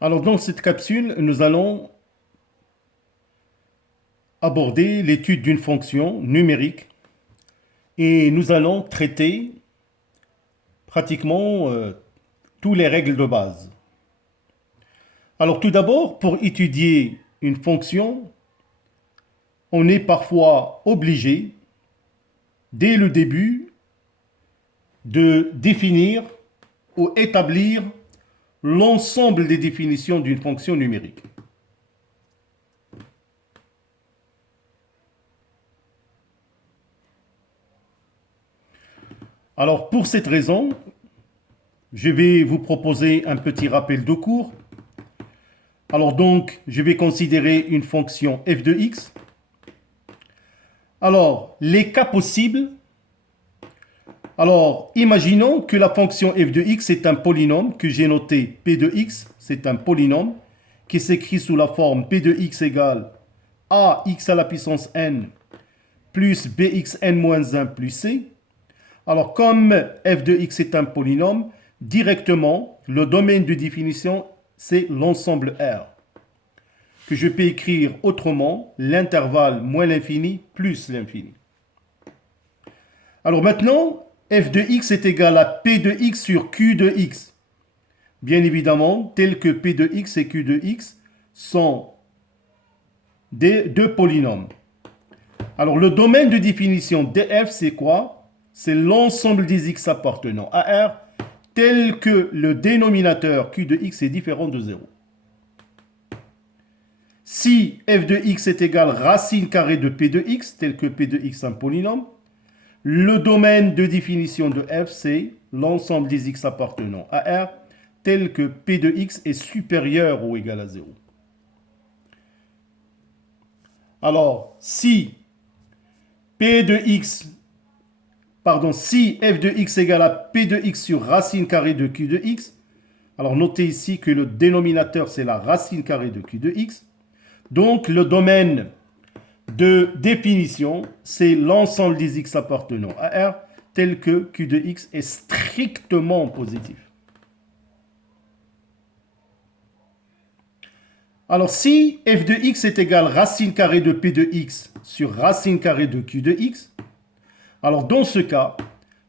Alors, dans cette capsule, nous allons aborder l'étude d'une fonction numérique et nous allons traiter pratiquement toutes les règles de base. Alors, tout d'abord, pour étudier une fonction, on est parfois obligé, dès le début, de définir ou établir l'ensemble des définitions d'une fonction numérique. Alors, pour cette raison, je vais vous proposer un petit rappel de cours. Alors donc, je vais considérer une fonction f de x. Alors, les cas possibles. Alors, imaginons que la fonction f de x est un polynôme que j'ai noté p de x. C'est un polynôme qui s'écrit sous la forme p de x égale ax à la puissance n plus bxn moins 1 plus c. Alors, comme f de x est un polynôme, directement, le domaine de définition, c'est l'ensemble R, que je peux écrire autrement, l'intervalle moins l'infini plus l'infini. Alors maintenant, f de x est égal à p de x sur q de x. Bien évidemment, tel que p de x et q de x sont deux polynômes. Alors le domaine de définition df, c'est quoi? C'est l'ensemble des x appartenant à R, tel que le dénominateur q de x est différent de 0. Si f de x est égal à racine carrée de p de x, tel que p de x est un polynôme, le domaine de définition de f, c'est l'ensemble des x appartenant à R, tel que p de x est supérieur ou égal à 0. Alors, si p de x, si f de x égale à p de x sur racine carrée de q de x, alors notez ici que le dénominateur c'est la racine carrée de q de x, donc le domaine de définition c'est l'ensemble des x appartenant à R, tel que q de x est strictement positif. Alors si f de x est égal à racine carrée de p de x sur racine carrée de q de x, alors dans ce cas,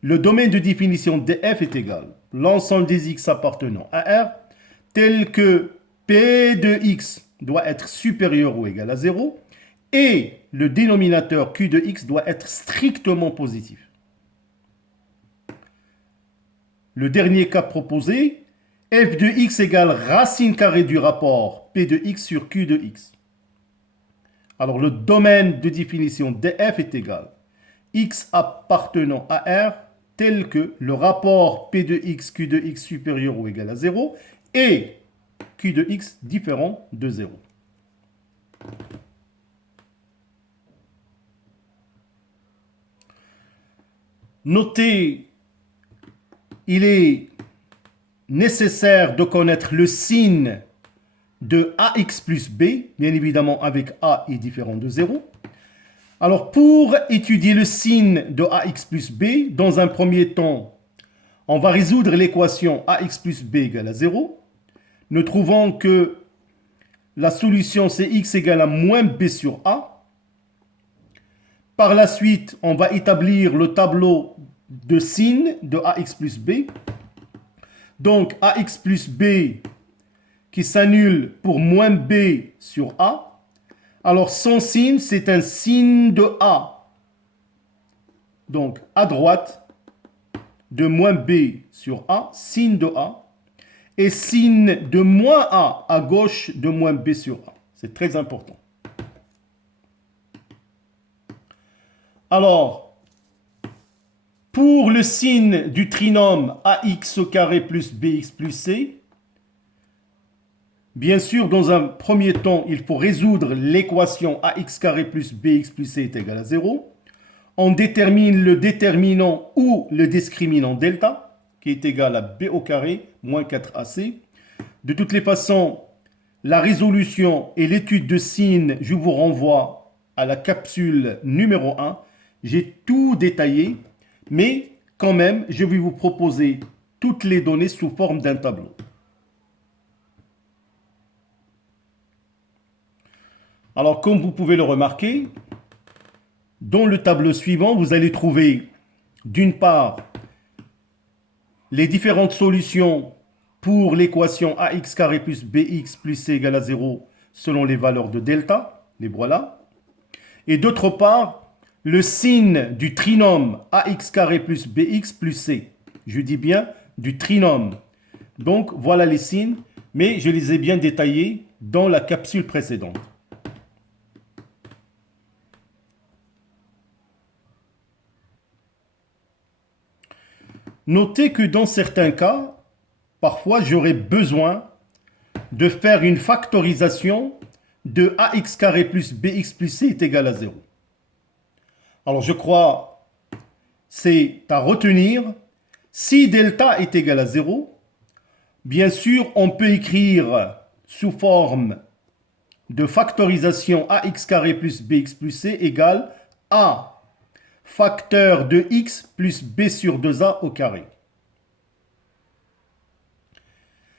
le domaine de définition de f est égal à l'ensemble des x appartenant à R, tel que p de x doit être supérieur ou égal à 0, et le dénominateur q de x doit être strictement positif. Le dernier cas proposé, f de x égale racine carrée du rapport p de x sur q de x. Alors le domaine de définition de f est égal à x appartenant à R tel que le rapport p de x, q de x supérieur ou égal à 0 et q de x différent de 0. Notez, il est nécessaire de connaître le signe de ax plus b, bien évidemment avec a est différent de 0. Alors pour étudier le signe de ax plus b, dans un premier temps, on va résoudre l'équation ax plus b égale à 0. Nous trouvons que la solution c'est x égale à moins b sur a. Par la suite, on va établir le tableau de signes de ax plus b. Donc ax plus b qui s'annule pour moins b sur a. Alors son signe, c'est un signe de a. Donc à droite de moins b sur a, signe de a. Et signe de moins a à gauche de moins b sur a. C'est très important. Alors, pour le signe du trinôme ax au carré plus bx plus c, bien sûr, dans un premier temps, il faut résoudre l'équation ax carré plus bx plus c est égal à 0. On détermine le déterminant ou le discriminant delta, qui est égal à b au carré moins 4ac. De toutes les façons, la résolution et l'étude de signes, je vous renvoie à la capsule numéro 1. J'ai tout détaillé, mais quand même, je vais vous proposer toutes les données sous forme d'un tableau. Alors, comme vous pouvez le remarquer, dans le tableau suivant, vous allez trouver d'une part les différentes solutions pour l'équation ax carré plus bx plus c égale à 0 selon les valeurs de delta, les voilà. Et d'autre part, le signe du trinôme ax carré plus bx plus c. Je dis bien du trinôme. Donc voilà les signes, mais je les ai bien détaillés dans la capsule précédente. Notez que dans certains cas, parfois j'aurai besoin de faire une factorisation de ax carré plus bx plus c est égal à 0. Alors je crois c'est à retenir, si delta est égal à 0, bien sûr on peut écrire sous forme de factorisation ax carré plus bx plus c égale a facteur de x plus b sur 2a au carré.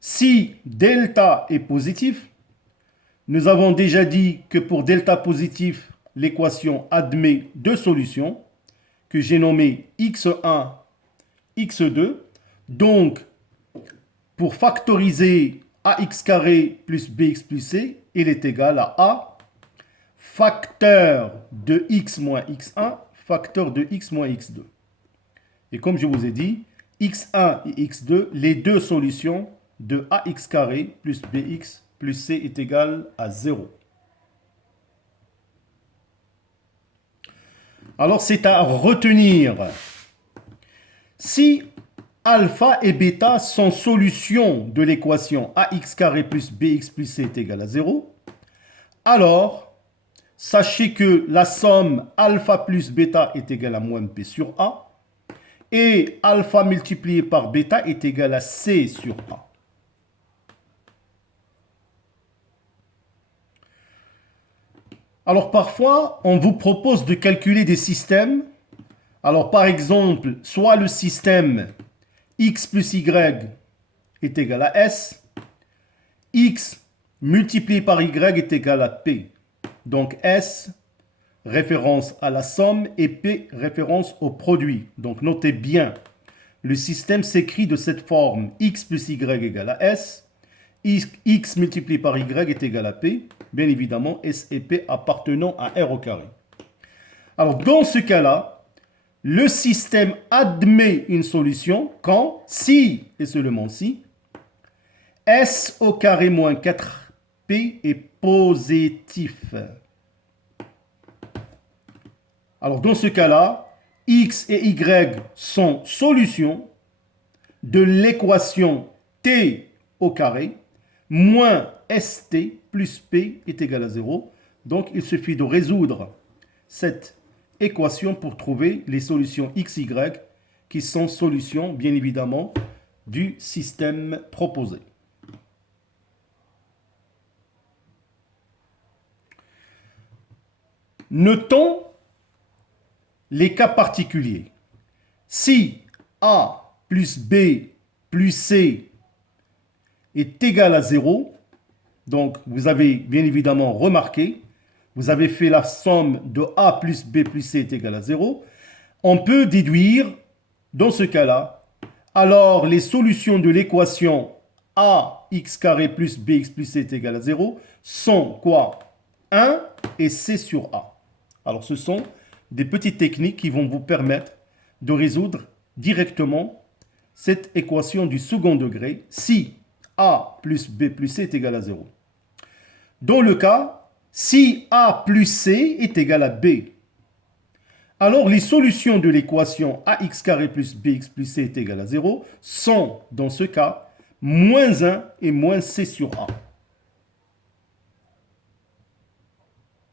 Si delta est positif, nous avons déjà dit que pour delta positif, l'équation admet deux solutions que j'ai nommées x1, x2. Donc, pour factoriser ax carré plus bx plus c, il est égal à a facteur de x moins x1 facteur de x moins x2. Et comme je vous ai dit, x1 et x2, les deux solutions de ax carré plus bx plus c est égal à 0. Alors c'est à retenir. Si alpha et bêta sont solutions de l'équation ax carré plus bx plus c est égal à 0, alors sachez que la somme alpha plus bêta est égale à moins p sur a et alpha multiplié par bêta est égal à c sur a. Alors parfois, on vous propose de calculer des systèmes. Alors par exemple, soit le système x plus y est égal à s, x multiplié par y est égal à p. Donc S, référence à la somme, et P, référence au produit. Donc notez bien, le système s'écrit de cette forme. X plus Y égale à S, X multiplié par Y est égal à P. Bien évidemment, S et P appartenant à R au carré. Alors dans ce cas-là, le système admet une solution quand, si et seulement si, S au carré moins 4P est positif. Alors dans ce cas-là, x et y sont solutions de l'équation t au carré moins st plus p est égal à 0. Donc il suffit de résoudre cette équation pour trouver les solutions x, y qui sont solutions bien évidemment du système proposé. Notons les cas particuliers. Si A plus B plus C est égal à 0, donc vous avez bien évidemment remarqué, vous avez fait la somme de A plus B plus C est égal à 0, on peut déduire, dans ce cas-là, alors les solutions de l'équation ax carré plus bx plus c est égal à 0 sont quoi? 1 et c sur a. Alors ce sont des petites techniques qui vont vous permettre de résoudre directement cette équation du second degré si a plus b plus c est égal à 0. Dans le cas, si a plus c est égal à b, alors les solutions de l'équation ax carré plus bx plus c est égal à 0 sont, dans ce cas, moins 1 et moins c sur a.